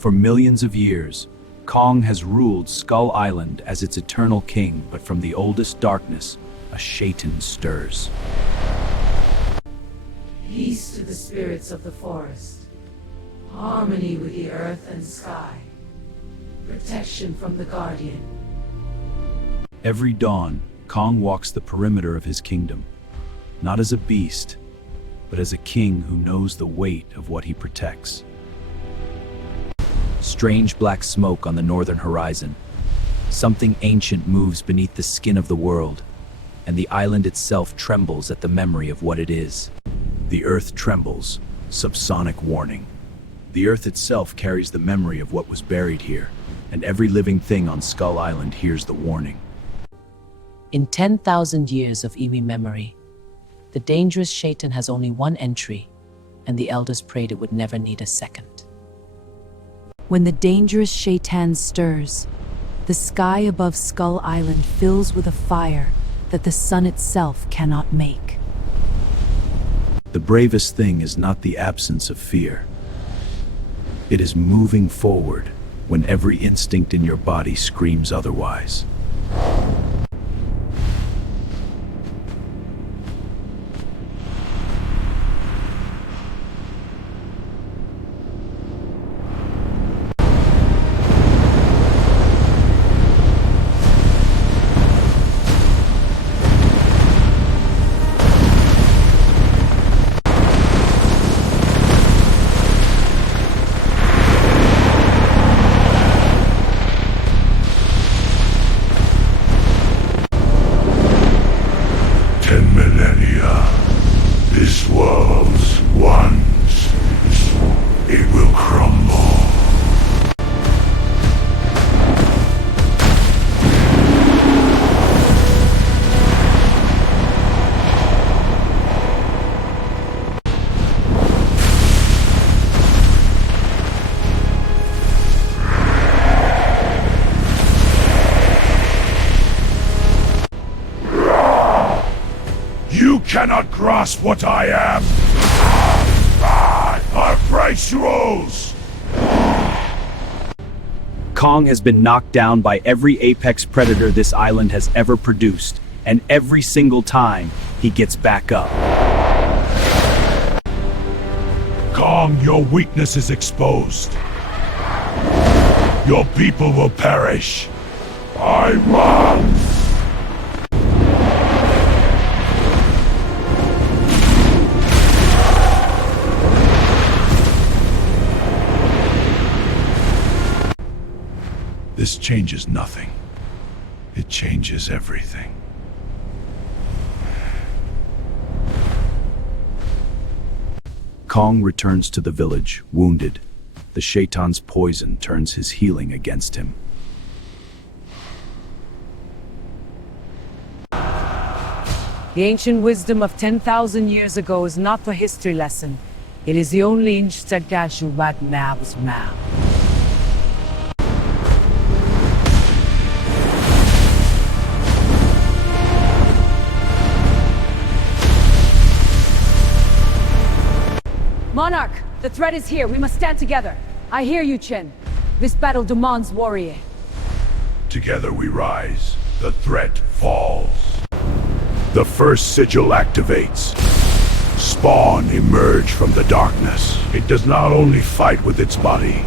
For millions of years, Kong has ruled Skull Island as its eternal king, but from the oldest darkness, a Shaitan stirs. Peace to the spirits of the forest, harmony with the earth and sky, protection from the guardian. Every dawn, Kong walks the perimeter of his kingdom, not as a beast, but as a king who knows the weight of what he protects. Strange black smoke on the northern horizon. Something ancient moves beneath the skin of the world, and the island itself trembles at the memory of what it is. The earth trembles, subsonic warning. The earth itself carries the memory of what was buried here, and every living thing on Skull Island hears the warning. In 10,000 years of Emi memory, the dangerous Shaitan has only one entry, and the elders prayed it would never need a second. When the dangerous Shaitan stirs, the sky above Skull Island fills with a fire that the sun itself cannot make. The bravest thing is not the absence of fear. It is moving forward when every instinct in your body screams otherwise. This world's once, it will crumble. You cannot grasp what I am! I break rules! Kong has been knocked down by every apex predator this island has ever produced, and every single time, he gets back up. Kong, your weakness is exposed. Your people will perish. I run! This changes nothing. It changes everything. Kong returns to the village, wounded. The Shaitan's poison turns his healing against him. The ancient wisdom of 10,000 years ago is not a history lesson. It is the only Instagashubat Mab's map. Monarch, the threat is here. We must stand together. I hear you, Chen. This battle demands warrior. Together we rise. The threat falls. The first sigil activates. Spawn emerge from the darkness. It does not only fight with its body,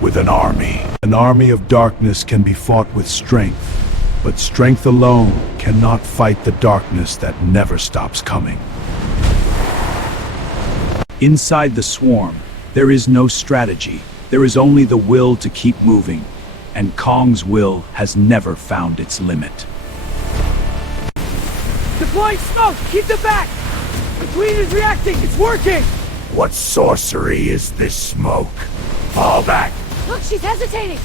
with an army. An army of darkness can be fought with strength, but strength alone cannot fight the darkness that never stops coming. Inside the swarm, there is no strategy. There is only the will to keep moving, and Kong's will has never found its limit. Deploying smoke! Keep them back! The queen is reacting! It's working! What sorcery is this smoke? Fall back! Look, she's hesitating!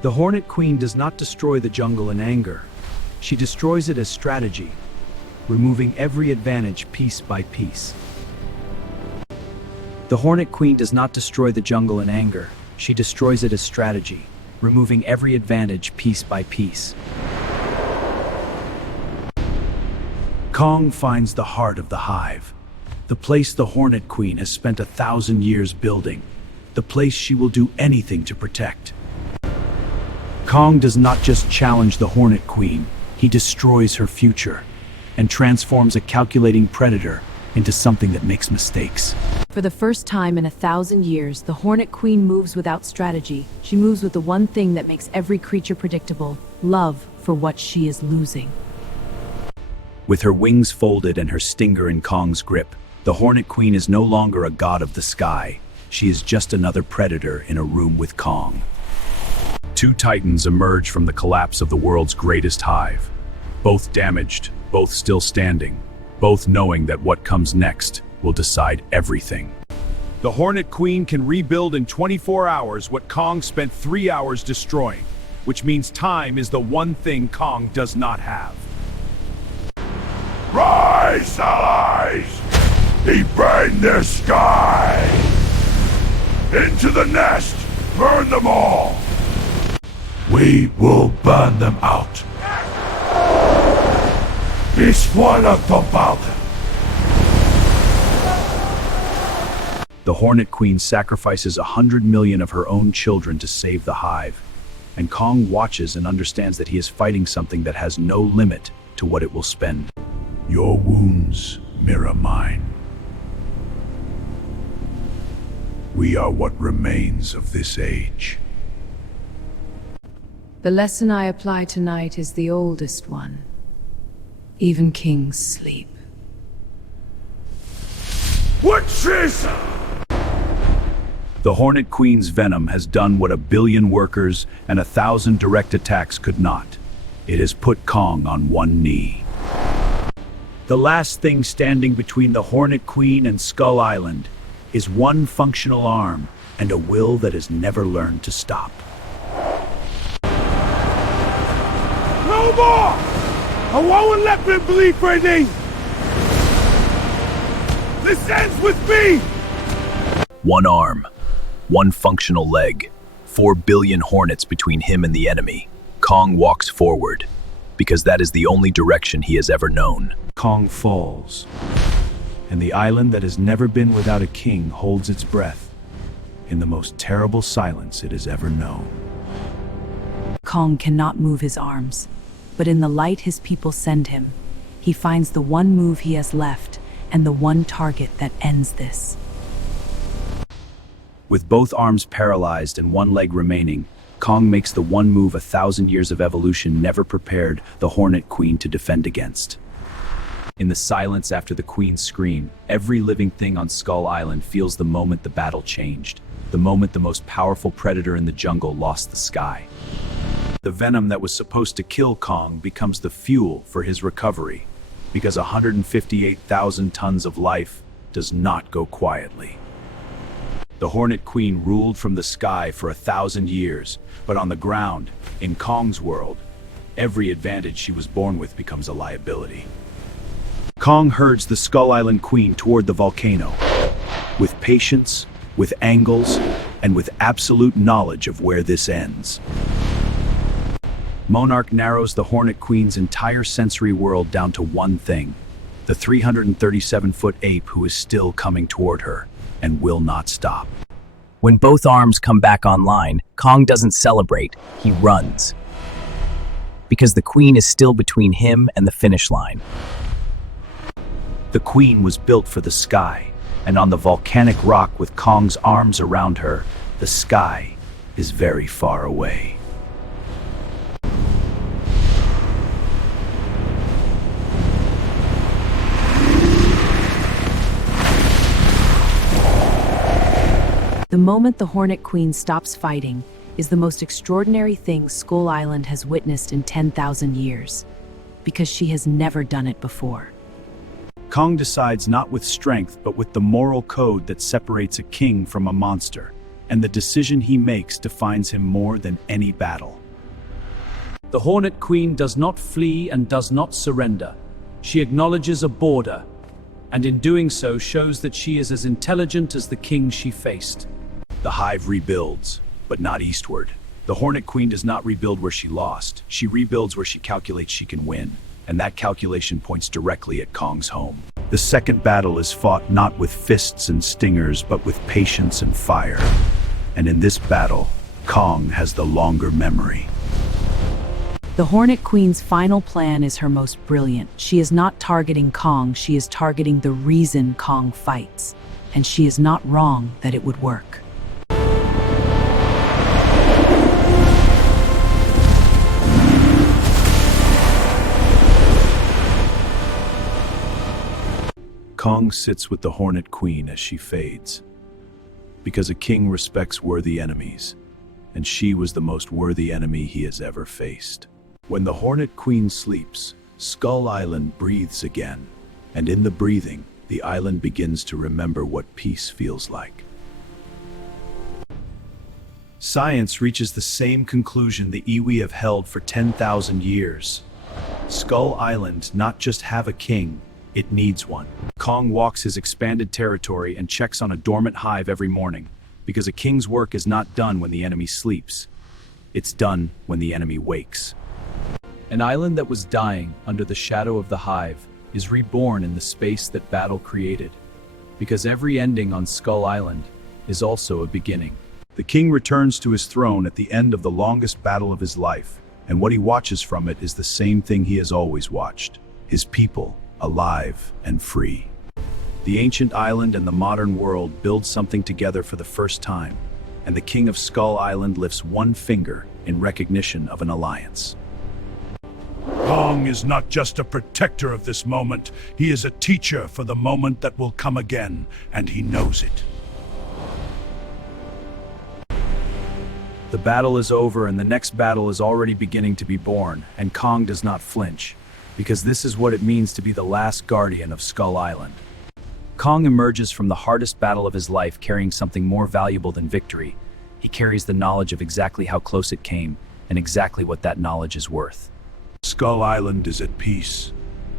The Hornet Queen does not destroy the jungle in anger. She destroys it as strategy, removing every advantage piece by piece. The Hornet Queen does not destroy the jungle in anger. She destroys it as strategy, removing every advantage piece by piece. Kong finds the heart of the hive, the place the Hornet Queen has spent 1,000 years building, the place she will do anything to protect. Kong does not just challenge the Hornet Queen, he destroys her future and transforms a calculating predator into something that makes mistakes. For the first time in 1,000 years, the Hornet Queen moves without strategy. She moves with the one thing that makes every creature predictable: love for what she is losing. With her wings folded and her stinger in Kong's grip, the Hornet Queen is no longer a god of the sky. She is just another predator in a room with Kong. Two titans emerge from the collapse of the world's greatest hive. Both damaged, both still standing, both knowing that what comes next will decide everything. The Hornet Queen can rebuild in 24 hours what Kong spent 3 hours destroying, which means time is the one thing Kong does not have. Rise, allies! Defend the sky! Into the nest! Burn them all! We will burn them out! It's one of the mountain! The Hornet Queen sacrifices 100 million of her own children to save the hive, and Kong watches and understands that he is fighting something that has no limit to what it will spend. Your wounds mirror mine. We are what remains of this age. The lesson I apply tonight is the oldest one. Even kings sleep. What's this? The Hornet Queen's venom has done what 1 billion workers and 1,000 direct attacks could not. It has put Kong on one knee. The last thing standing between the Hornet Queen and Skull Island is one functional arm and a will that has never learned to stop. No more! I won't let them bleed for anything! This ends with me! One arm, one functional leg, 4 billion hornets between him and the enemy. Kong walks forward, because that is the only direction he has ever known. Kong falls, and the island that has never been without a king holds its breath in the most terrible silence it has ever known. Kong cannot move his arms, but in the light his people send him, he finds the one move he has left and the one target that ends this. With both arms paralyzed and one leg remaining, Kong makes the one move 1,000 years of evolution never prepared the Hornet Queen to defend against. In the silence after the Queen's scream, every living thing on Skull Island feels the moment the battle changed, the moment the most powerful predator in the jungle lost the sky. The venom that was supposed to kill Kong becomes the fuel for his recovery, because 158,000 tons of life does not go quietly. The Hornet Queen ruled from the sky for 1,000 years, but on the ground, in Kong's world, every advantage she was born with becomes a liability. Kong herds the Skull Island Queen toward the volcano, with patience, with angles, and with absolute knowledge of where this ends. Monarch narrows the Hornet Queen's entire sensory world down to one thing: the 337-foot ape who is still coming toward her and will not stop. When both arms come back online, Kong doesn't celebrate, he runs. Because the Queen is still between him and the finish line. The Queen was built for the sky, and on the volcanic rock with Kong's arms around her, the sky is very far away. The moment the Hornet Queen stops fighting is the most extraordinary thing Skull Island has witnessed in 10,000 years, because she has never done it before. Kong decides not with strength, but with the moral code that separates a king from a monster, and the decision he makes defines him more than any battle. The Hornet Queen does not flee and does not surrender. She acknowledges a border, and in doing so shows that she is as intelligent as the king she faced. The hive rebuilds, but not eastward. The Hornet Queen does not rebuild where she lost. She rebuilds where she calculates she can win. and that calculation points directly at Kong's home. The second battle is fought not with fists and stingers, but with patience and fire. And in this battle, Kong has the longer memory. The Hornet Queen's final plan is her most brilliant. She is not targeting Kong, she is targeting the reason Kong fights. And she is not wrong that it would work. Kong sits with the Hornet Queen as she fades. Because a king respects worthy enemies, and she was the most worthy enemy he has ever faced. When the Hornet Queen sleeps, Skull Island breathes again, and in the breathing, the island begins to remember what peace feels like. Science reaches the same conclusion the iwi have held for 10,000 years. Skull Island not just have a king, it needs one. Kong walks his expanded territory and checks on a dormant hive every morning, because a king's work is not done when the enemy sleeps. It's done when the enemy wakes. An island that was dying under the shadow of the hive is reborn in the space that battle created, because every ending on Skull Island is also a beginning. The king returns to his throne at the end of the longest battle of his life, and what he watches from it is the same thing he has always watched: his people, alive and free. The ancient island and the modern world build something together for the first time, and the king of Skull Island lifts one finger in recognition of an alliance. Kong is not just a protector of this moment, he is a teacher for the moment that will come again, and he knows it. The battle is over and the next battle is already beginning to be born, and Kong does not flinch, because this is what it means to be the last guardian of Skull Island. Kong emerges from the hardest battle of his life carrying something more valuable than victory. He carries the knowledge of exactly how close it came, and exactly what that knowledge is worth. Skull Island is at peace.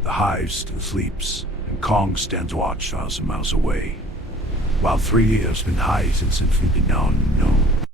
The hive still sleeps, and Kong stands watch 1,000 miles away. While 3 years been high since infinity now known.